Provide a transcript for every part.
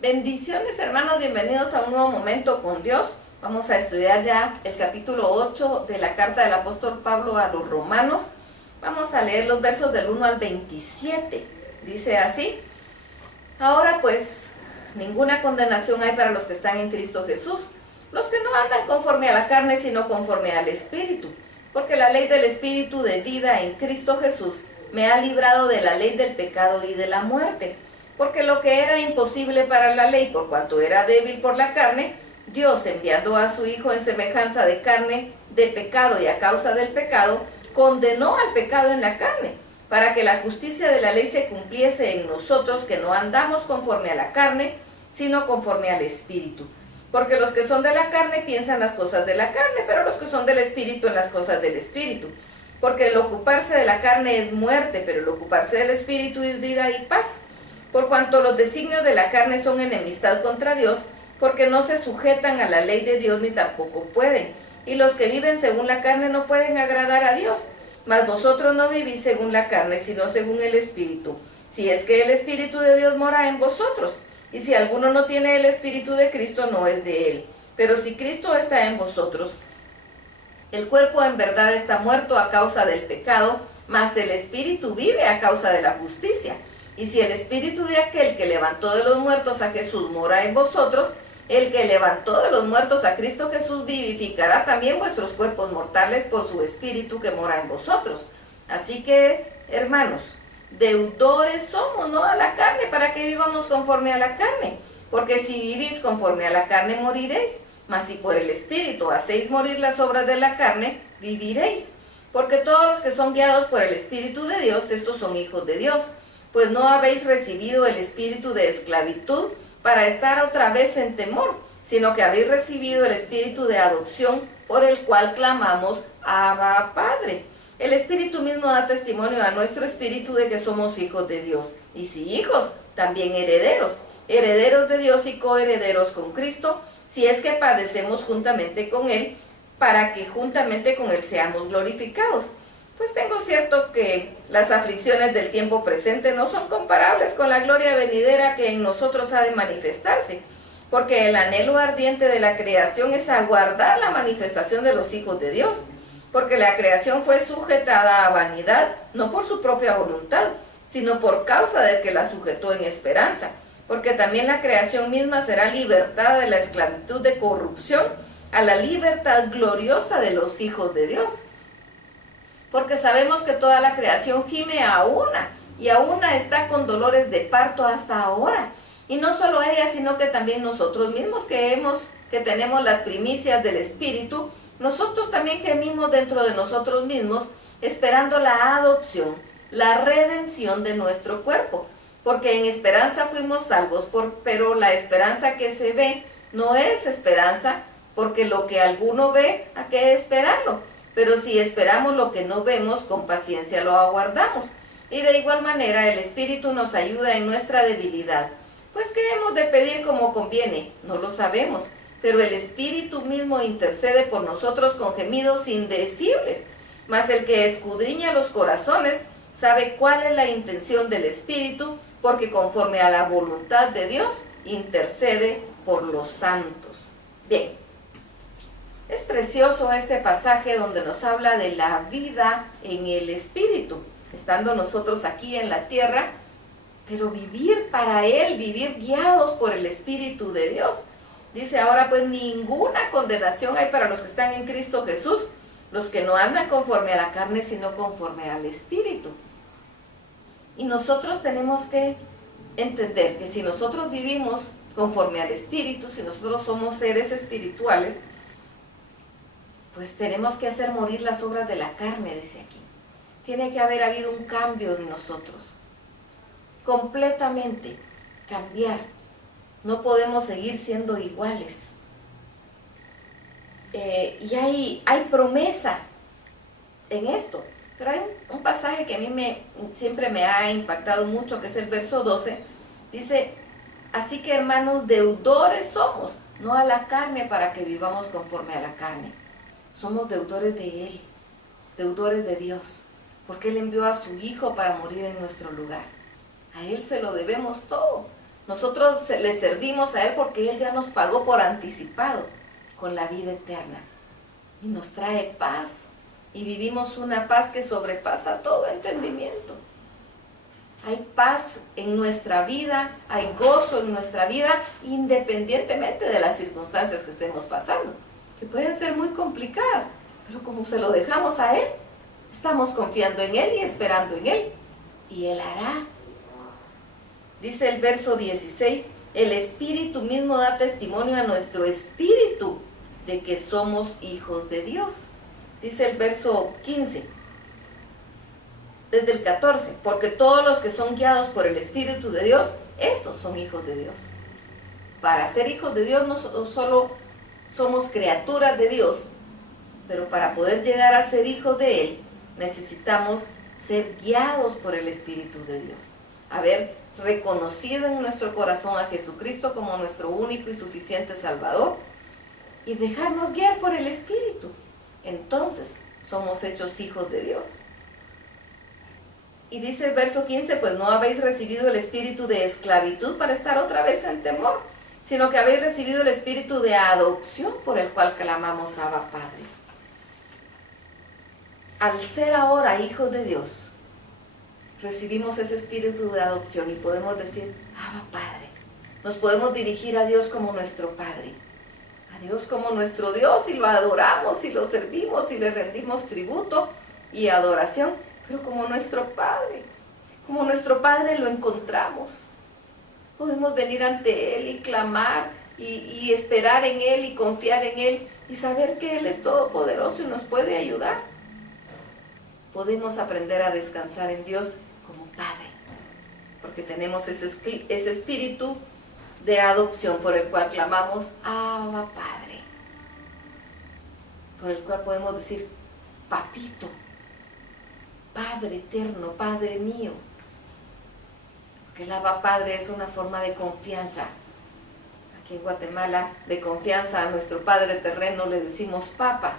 Bendiciones, hermanos, bienvenidos a un nuevo momento con Dios. Vamos a estudiar ya el capítulo 8 de la carta del apóstol Pablo a los romanos. Vamos a leer los versos del 1 al 27. Dice así: Ahora pues, ninguna condenación hay para los que están en Cristo Jesús, los que no andan conforme a la carne, sino conforme al Espíritu. Porque la ley del Espíritu de vida en Cristo Jesús me ha librado de la ley del pecado y de la muerte. Porque lo que era imposible para la ley, por cuanto era débil por la carne, Dios, enviando a su Hijo en semejanza de carne de pecado y a causa del pecado, condenó al pecado en la carne, para que la justicia de la ley se cumpliese en nosotros, que no andamos conforme a la carne, sino conforme al Espíritu. Porque los que son de la carne piensan las cosas de la carne, pero los que son del Espíritu en las cosas del Espíritu. Porque el ocuparse de la carne es muerte, pero el ocuparse del Espíritu es vida y paz. Por cuanto los designios de la carne son enemistad contra Dios, porque no se sujetan a la ley de Dios ni tampoco pueden. Y los que viven según la carne no pueden agradar a Dios. Mas vosotros no vivís según la carne, sino según el Espíritu. Si es que el Espíritu de Dios mora en vosotros. Y si alguno no tiene el Espíritu de Cristo, no es de él. Pero si Cristo está en vosotros, el cuerpo en verdad está muerto a causa del pecado, mas el Espíritu vive a causa de la justicia. Y si el Espíritu de aquel que levantó de los muertos a Jesús mora en vosotros, el que levantó de los muertos a Cristo Jesús vivificará también vuestros cuerpos mortales por su Espíritu que mora en vosotros. Así que, hermanos, deudores somos, no a la carne, para que vivamos conforme a la carne. Porque si vivís conforme a la carne, moriréis. Mas si por el Espíritu hacéis morir las obras de la carne, viviréis. Porque todos los que son guiados por el Espíritu de Dios, estos son hijos de Dios. Pues no habéis recibido el espíritu de esclavitud para estar otra vez en temor, sino que habéis recibido el espíritu de adopción, por el cual clamamos, Abba, Padre. El Espíritu mismo da testimonio a nuestro espíritu de que somos hijos de Dios. Y si hijos, también herederos, herederos de Dios y coherederos con Cristo, si es que padecemos juntamente con Él, para que juntamente con Él seamos glorificados. Pues tengo cierto que las aflicciones del tiempo presente no son comparables con la gloria venidera que en nosotros ha de manifestarse, porque el anhelo ardiente de la creación es aguardar la manifestación de los hijos de Dios, porque la creación fue sujetada a vanidad, no por su propia voluntad, sino por causa del que la sujetó en esperanza, porque también la creación misma será libertada de la esclavitud de corrupción a la libertad gloriosa de los hijos de Dios. Porque sabemos que toda la creación gime a una, y a una está con dolores de parto hasta ahora. Y no solo ella, sino que también nosotros mismos que tenemos las primicias del Espíritu, nosotros también gemimos dentro de nosotros mismos, esperando la adopción, la redención de nuestro cuerpo. Porque en esperanza fuimos salvos, pero la esperanza que se ve no es esperanza, porque lo que alguno ve, ¿a qué esperarlo? Pero si esperamos lo que no vemos, con paciencia lo aguardamos. Y de igual manera el Espíritu nos ayuda en nuestra debilidad. Pues ¿qué hemos de pedir como conviene? No lo sabemos, pero el Espíritu mismo intercede por nosotros con gemidos indecibles. Mas el que escudriña los corazones sabe cuál es la intención del Espíritu, porque conforme a la voluntad de Dios intercede por los santos. Bien. Es precioso este pasaje donde nos habla de la vida en el Espíritu, estando nosotros aquí en la tierra, pero vivir para Él, vivir guiados por el Espíritu de Dios. Dice ahora pues ninguna condenación hay para los que están en Cristo Jesús, los que no andan conforme a la carne, sino conforme al Espíritu. Y nosotros tenemos que entender que si nosotros vivimos conforme al Espíritu, si nosotros somos seres espirituales, pues tenemos que hacer morir las obras de la carne, dice aquí. Tiene que haber habido un cambio en nosotros. Completamente cambiar. No podemos seguir siendo iguales. Y hay promesa en esto. Pero hay un pasaje que a mí siempre me ha impactado mucho, que es el verso 12. Dice, así que hermanos, deudores somos, no a la carne para que vivamos conforme a la carne. Somos deudores de Él, deudores de Dios, porque Él envió a su Hijo para morir en nuestro lugar. A Él se lo debemos todo. Nosotros le servimos a Él porque Él ya nos pagó por anticipado con la vida eterna. Y nos trae paz. Y vivimos una paz que sobrepasa todo entendimiento. Hay paz en nuestra vida, hay gozo en nuestra vida, independientemente de las circunstancias que estemos pasando, que pueden ser muy complicadas, pero como se lo dejamos a Él, estamos confiando en Él y esperando en Él, y Él hará. Dice el verso 16, el Espíritu mismo da testimonio a nuestro espíritu de que somos hijos de Dios. Dice el verso 15, desde el 14, porque todos los que son guiados por el Espíritu de Dios, esos son hijos de Dios. Para ser hijos de Dios no solo somos criaturas de Dios, pero para poder llegar a ser hijos de Él, necesitamos ser guiados por el Espíritu de Dios. Haber reconocido en nuestro corazón a Jesucristo como nuestro único y suficiente Salvador y dejarnos guiar por el Espíritu. Entonces somos hechos hijos de Dios. Y dice el verso 15, pues no habéis recibido el espíritu de esclavitud para estar otra vez en temor, sino que habéis recibido el espíritu de adopción por el cual clamamos Abba Padre. Al ser ahora hijos de Dios, recibimos ese espíritu de adopción y podemos decir, Abba Padre. Nos podemos dirigir a Dios como nuestro Padre, a Dios como nuestro Dios, y lo adoramos y lo servimos y le rendimos tributo y adoración, pero como nuestro Padre lo encontramos. Podemos venir ante Él y clamar y esperar en Él y confiar en Él y saber que Él es todopoderoso y nos puede ayudar. Podemos aprender a descansar en Dios como Padre, porque tenemos ese espíritu de adopción por el cual clamamos Abba Padre, por el cual podemos decir Papito, Padre eterno, Padre mío. Porque el Abba Padre es una forma de confianza. Aquí en Guatemala, de confianza a nuestro Padre terreno le decimos Papa.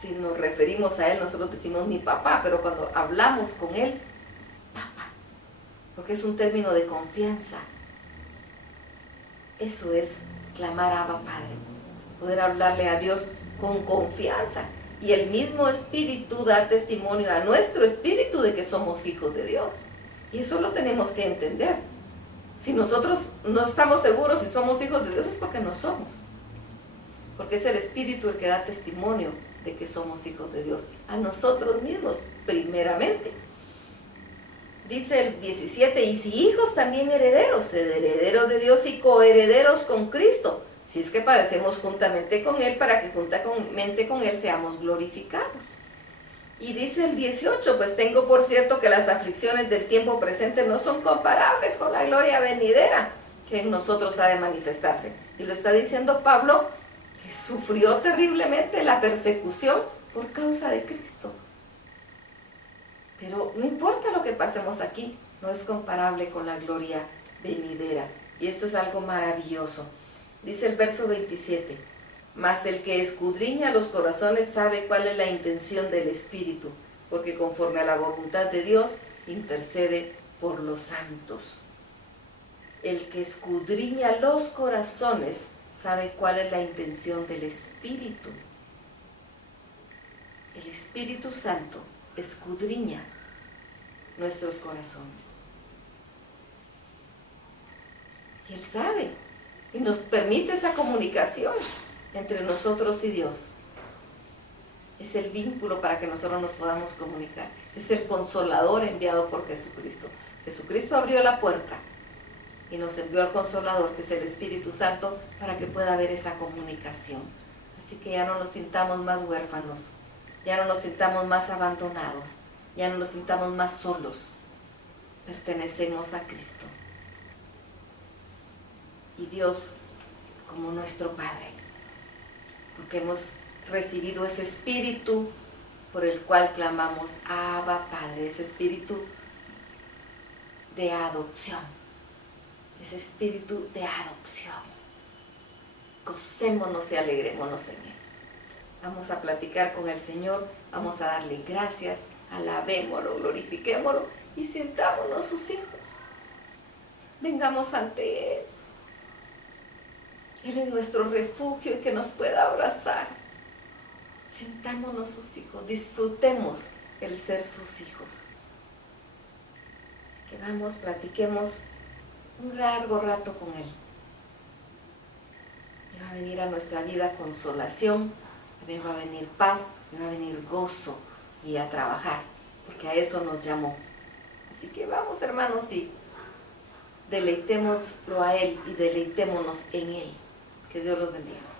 Si nos referimos a Él, nosotros decimos mi papá, pero cuando hablamos con Él, Papa, porque es un término de confianza. Eso es clamar a Abba Padre, poder hablarle a Dios con confianza. Y el mismo Espíritu da testimonio a nuestro espíritu de que somos hijos de Dios. Y eso lo tenemos que entender. Si nosotros no estamos seguros si somos hijos de Dios, es porque no somos. Porque es el Espíritu el que da testimonio de que somos hijos de Dios. A nosotros mismos, primeramente. Dice el 17, y si hijos también herederos, herederos de Dios y coherederos con Cristo, si es que padecemos juntamente con Él, para que juntamente con Él seamos glorificados. Y dice el 18, pues tengo por cierto que las aflicciones del tiempo presente no son comparables con la gloria venidera que en nosotros ha de manifestarse. Y lo está diciendo Pablo, que sufrió terriblemente la persecución por causa de Cristo. Pero no importa lo que pasemos aquí, no es comparable con la gloria venidera. Y esto es algo maravilloso. Dice el verso 27, mas el que escudriña los corazones sabe cuál es la intención del Espíritu, porque conforme a la voluntad de Dios intercede por los santos. El que escudriña los corazones sabe cuál es la intención del Espíritu. El Espíritu Santo escudriña nuestros corazones. Y Él sabe. Y nos permite esa comunicación entre nosotros y Dios. Es el vínculo para que nosotros nos podamos comunicar. Es el consolador enviado por Jesucristo. Jesucristo abrió la puerta y nos envió al Consolador, que es el Espíritu Santo, para que pueda haber esa comunicación. Así que ya no nos sintamos más huérfanos, ya no nos sintamos más abandonados, ya no nos sintamos más solos. Pertenecemos a Cristo. Y Dios como nuestro Padre, porque hemos recibido ese espíritu por el cual clamamos Abba Padre, ese espíritu de adopción, ese espíritu de adopción. Gocémonos y alegrémonos en Él. Vamos a platicar con el Señor, vamos a darle gracias, alabémoslo, glorifiquémoslo y sintámonos sus hijos. Vengamos ante Él. Él es nuestro refugio y que nos pueda abrazar. Sintámonos sus hijos, disfrutemos el ser sus hijos. Así que vamos, platiquemos un largo rato con Él. Y va a venir a nuestra vida consolación, también va a venir paz, va a venir gozo y a trabajar, porque a eso nos llamó. Así que vamos, hermanos, y deleitémoslo a Él y deleitémonos en Él. Que Dios los bendiga.